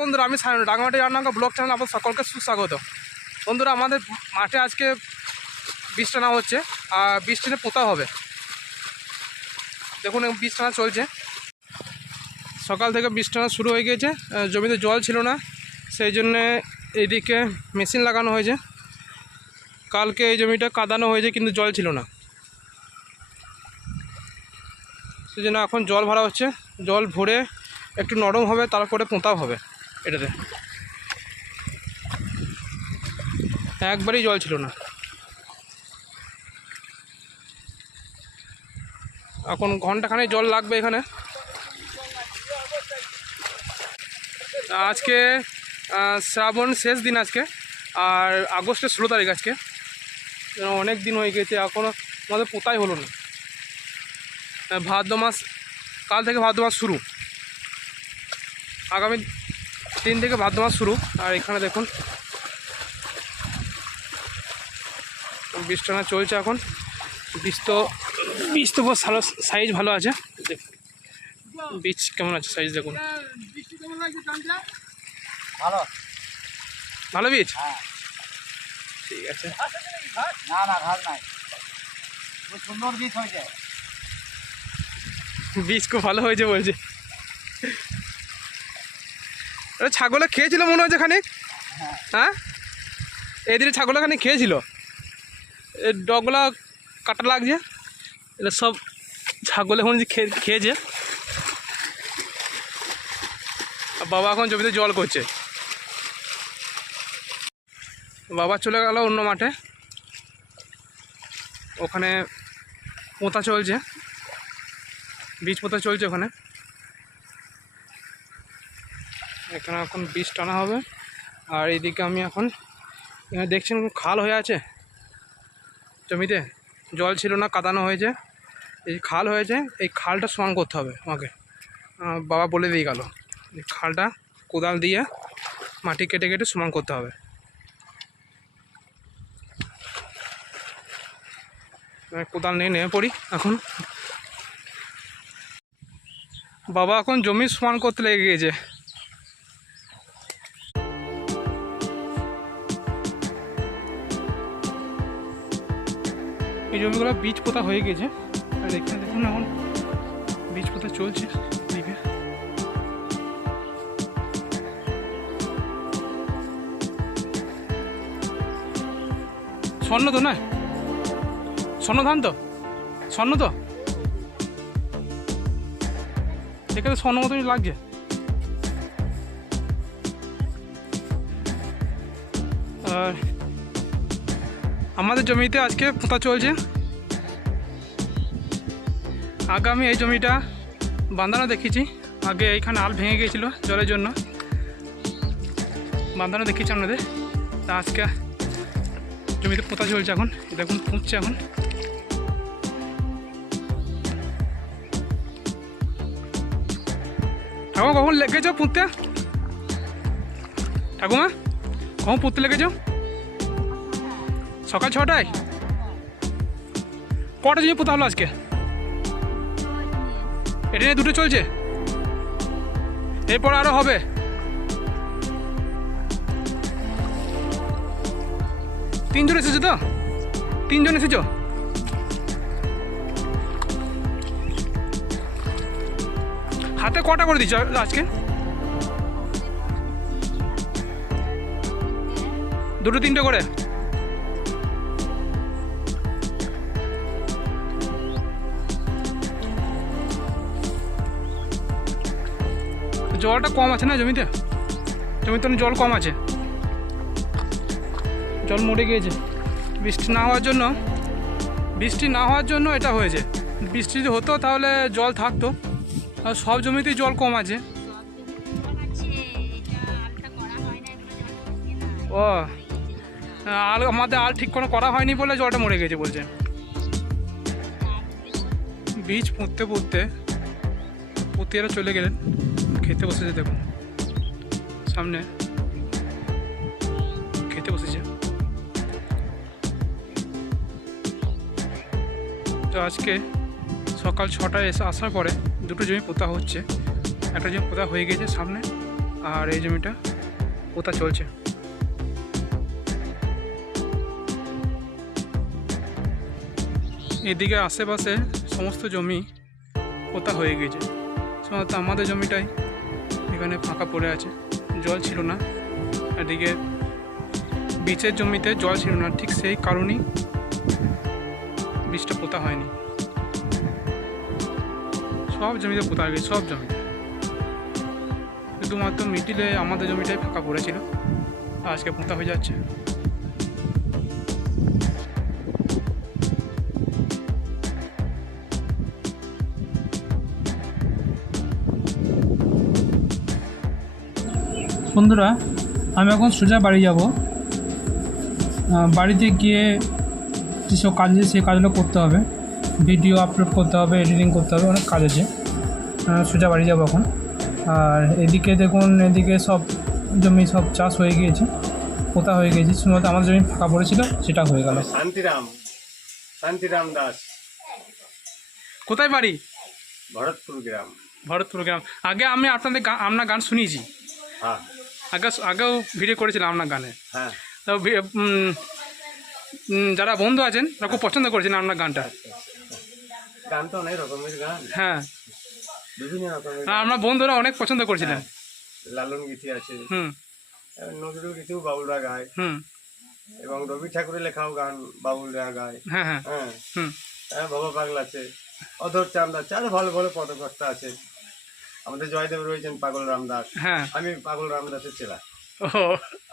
বন্ধুরা, আমি সায়ন, রাঙামাটি রান্নাঘর ব্লগ চ্যানেল আপনাদের সকলকে সুস্বাগত। বন্ধুরা, আমাদের মাঠে আজকে বীজ টানা হচ্ছে আর বীজ টেনে পোতা হবে। দেখুন বীজ টানা চলছে, সকাল থেকে বীজ টানা শুরু হয়ে গিয়েছে। জমিতে জল ছিল না, সেই জন্যে এইদিকে মেশিন লাগানো হয়েছে। কালকে এই জমিটা কাদানো হয়েছে কিন্তু জল ছিল না, সেই জন্য এখন জল ভরা হচ্ছে। জল ভরে একটু নরম হবে, তারপরে পোঁতা হবে। এটাতে একবারেই জল ছিল না, এখন ঘন্টাখানে জল লাগবে এখানে। আজকে শ্রাবণ শেষ দিন আজকে, আর আগস্টের 16 তারিখ আজকে। অনেক দিন হয়ে গেছে, এখনও আমাদের পোতাই হলো না। ভাদ্র মাস, কাল থেকে ভাদ্র মাস শুরু, আগামী 3 থেকে ভাদ্র মাস শুরু। আর এখানে দেখুন বীজ টানা চলছে এখন। বীজ তো ভালো সাইজ, ভালো আছে। বীজ কেমন আছে সাইজ দেখুন, ভালো ভালো বীজ। ঠিক আছে, না না ঘাস নাই, খুব সুন্দর বীজ হয়েছে। বীজ খুব ভালো হয়েছে বলছে। ছাগলে খেয়েছিল মনে হচ্ছে খানিক, হ্যাঁ এদিকে ছাগলে খানিক খেয়েছিল। এই ডগলা কাটা লাগছে, এটা সব ছাগলে এখন খেয়েছে। বাবা এখন জমিতে জল করছে। বাবা চলে গেল অন্য মাঠে, ওখানে পোঁতা চলছে, বীজ পোঁতা চলছে ওখানে। এখানে এখন বীজ টানা হবে। আর এইদিকে আমি এখন, এখানে দেখছেন খাল হয়ে আছে জমিতে, জল ছিল না, কাদানো হয়েছে। এই খাল হয়েছে, এই খালটা সমান করতে হবে আমাকে। বাবা বলে দিয়ে গেল, এই খালটা কোদাল দিয়ে মাটি কেটে কেটে সমান করতে হবে। কোদাল নিয়ে নেমে পড়ি এখন। বাবা এখন জমি সমান করতে লেগে গিয়েছে। এই জমিগুলো বীজ পোতা হয়ে গেছে, আর এখানে দেখুন এখন বীজ পোতা চলছে। দিকে স্বর্ণ তো না, স্বর্ণ ধান তো, স্বর্ণ তো এখানে স্বর্ণ মতনই লাগছে। আর আমাদের জমিতে আজকে পোঁতা চলছে। আগে আমি এই জমিটা বাঁধানো দেখেছি, আগে এইখানে আল ভেঙে গিয়েছিল জলের জন্য, বাঁধানো দেখেছি আপনাদের। তা আজকে জমিতে পোঁতা চলছে এখন, দেখুন পুঁতছে এখন। ঠাকুমা কখন লেগেছ পুঁততে? ঠাকুমা কখন পুঁততে লেগেছ? সকাল 6টায়। কটা জমি পোতা হলো আজকে? এটা নিয়ে 2টো চলছে, এরপর আরও হবে। তিনজন এসেছো তো? 3জন এসেছো? হাতে কটা করে দিচ্ছ আজকে? 2টো 3টে করে। জলটা কম আছে না জমিতে, জমিতে জল কম আছে, জল মরে গিয়েছে বৃষ্টি না হওয়ার জন্য এটা হয়েছে। বৃষ্টি যদি হতো তাহলে জল থাকতো, আর সব জমিতেই জল কম আছে। ও আল, আমাদের আল ঠিক করে করা হয়নি বলে জলটা মরে গেছে বলছে। বীজ পুঁতে চলে গেলেন, খেতে বসেছে। দেখুন সামনে খেতে বসেছে। তো আজকে সকাল 6টায় এসে আসার পরে 2টো জমি পোতা হচ্ছে। একটা জমি পোতা হয়ে গেছে সামনে, আর এই জমিটা পোতা চলছে। এদিকে আশেপাশে সমস্ত জমি পোতা হয়ে গেছে, সাধারণত আমাদের জমিটাই এখানে ফাঁকা পড়ে আছে, জল ছিল না। এদিকে বীচের জমিতে জল ছিল না, ঠিক সেই কারণেই বীজটা পোতা হয়নি। সব জমিতে পোতা হয়ে গেছে, সব জমিতে। শুধুমাত্র মিডিলে আমাদের জমিটাই ফাঁকা পড়েছিল, আজকে পোতা হয়ে যাচ্ছে। বন্ধুরা, আমি এখন সোজা বাড়ি যাব। বাড়িতে গিয়ে যেসব কাজ আছে সেই কাজগুলো করতে হবে, ভিডিও আপলোড করতে হবে, এডিটিং করতে হবে, অনেক কাজ আছে। সোজা বাড়ি যাব এখন। আর এদিকে দেখুন, এদিকে সব জমি সব চাষ হয়ে গিয়েছে, পোতা হয়ে গেছে। শুধুমাত্র আমাদের জমি ফাঁকা পড়েছিল, সেটা হয়ে গেল। শান্তিরাম দাস। কোথায় বাড়ি? ভরতপুর গ্রাম। ভরতপুর গ্রাম। আগে আমি আপনার গান শুনিয়েছি, হ্যাঁ আগেও ভিডিও করেছিলাম আপনার গানে। হ্যাঁ, তো যারা বন্ধু আছেন তারা খুব পছন্দ করেছেন আপনার গানটা। গান তো অনেক রকমের গান, হ্যাঁ, বিভিন্ন রকমের। আপনার বন্ধুরা অনেক পছন্দ করেছিলেন। লালন গীতি আছে, নজরুল গীতিও বাউলরা গায়, এবং রবি ঠাকুরের লেখাও গান বাউলরা গায়। হ্যাঁ হ্যাঁ হ্যাঁ, ভবা পাগল আছে, অধর চাঁদ আছে, আরো ভালো ভালো পদকর্তা আছে। আমাদের জয়দেব রয়েছেন পাগল রামদাস। হ্যাঁ, আমি পাগল রামদাসের ছেলা। ও,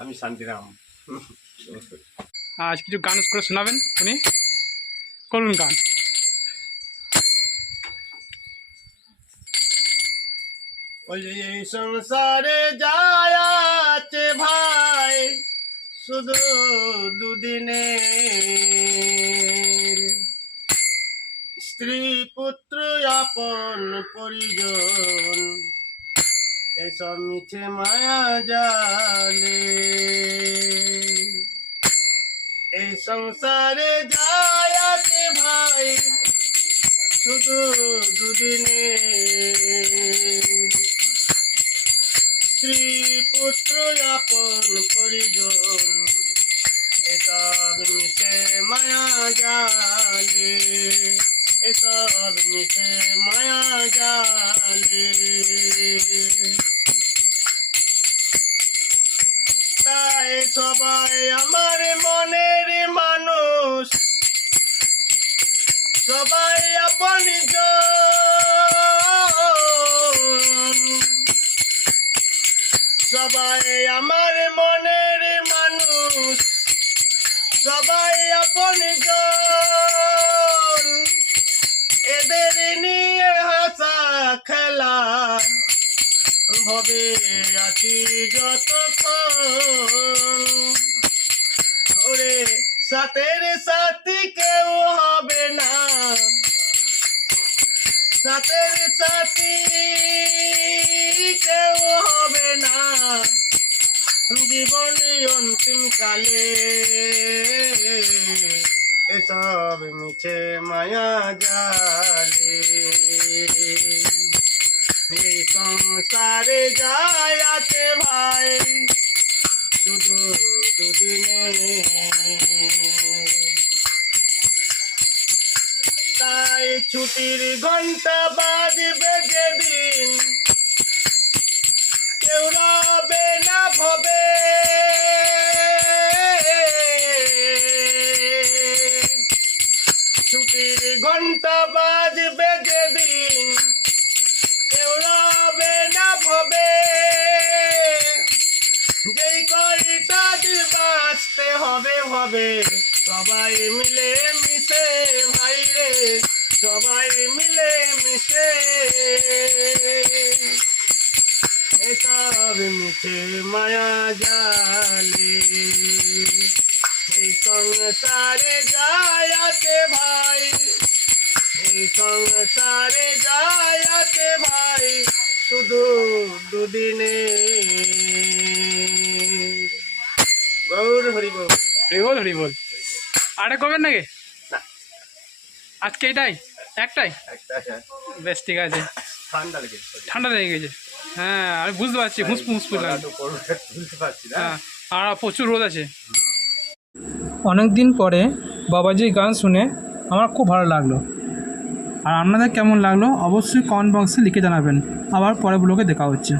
আমি শান্তিরাম। আজ কিছু গান করে শোনাবেন, উনি করুন গান। ওই এই সংসারে যায় আছে ভাই শুধু দুদিনে, স্ত্রী পুত্র আপন পরিজন এসব মিছে মায়া জালে। এই সংসারে যায় আছে ভাই শুধু দুদিনে, স্ত্রী পুত্র আপন পরিজন এসব মিছে মায়া জালে, এসব মিছে মায়া জালে। তাই সবাই আমার মনের মানুষ, সবাই আপন জন, সবাই আমার মনের মানুষ, সবাই আপন জন। এদের নিয়ে হাসা খেলা হবে আছি যতক্ষণ, ওরে সাথের সাথী কেউ হবে না, সাথের সাথী কেউ হবে না জীবনে অন্তিম কালে। এসব মিছে মায়া জালে, এই সংসারে যায় আছে ভাই শুধু দুদিনে। তাই ছুটির ঘন্টা বাজবে যেদিন কেউ রবে না ভবে, ছুটির ঘন্টা বাজবে যেদিন কেউ রবে না ভবে। যেই কয়টা দিন বাঁচতে হবে হবে সবাই মিলে মিশে ভাই রে, সবাই মিলে মিশে এসব মিছে মায়া জালে। এই সংসারে যায় আছে ভাই, এই সংসারে যায় আছে ভাই শুধু দুদিনে। গৌর হরিবল। হরিবল হরিবল। আরে করবেন নাকি আজকে? এটাই একটাই, বেশ ঠিক আছে। ঠান্ডা লেগেছে। ঠান্ডা লেগে গেছে। হ্যাঁ আমি বুঝতে পারছি, হুসফুস গলা তো করবে, তুলতে পারছি না। হ্যাঁ আর প্রচুর রোদ আছে। অনেক দিন পরে বাবাজির গান শুনে আমার খুব ভালো লাগলো। আর আপনাদের কেমন লাগলো অবশ্যই কমেন্ট বক্সে লিখে জানাবেন। আবার পরের ব্লগে দেখা হচ্ছে।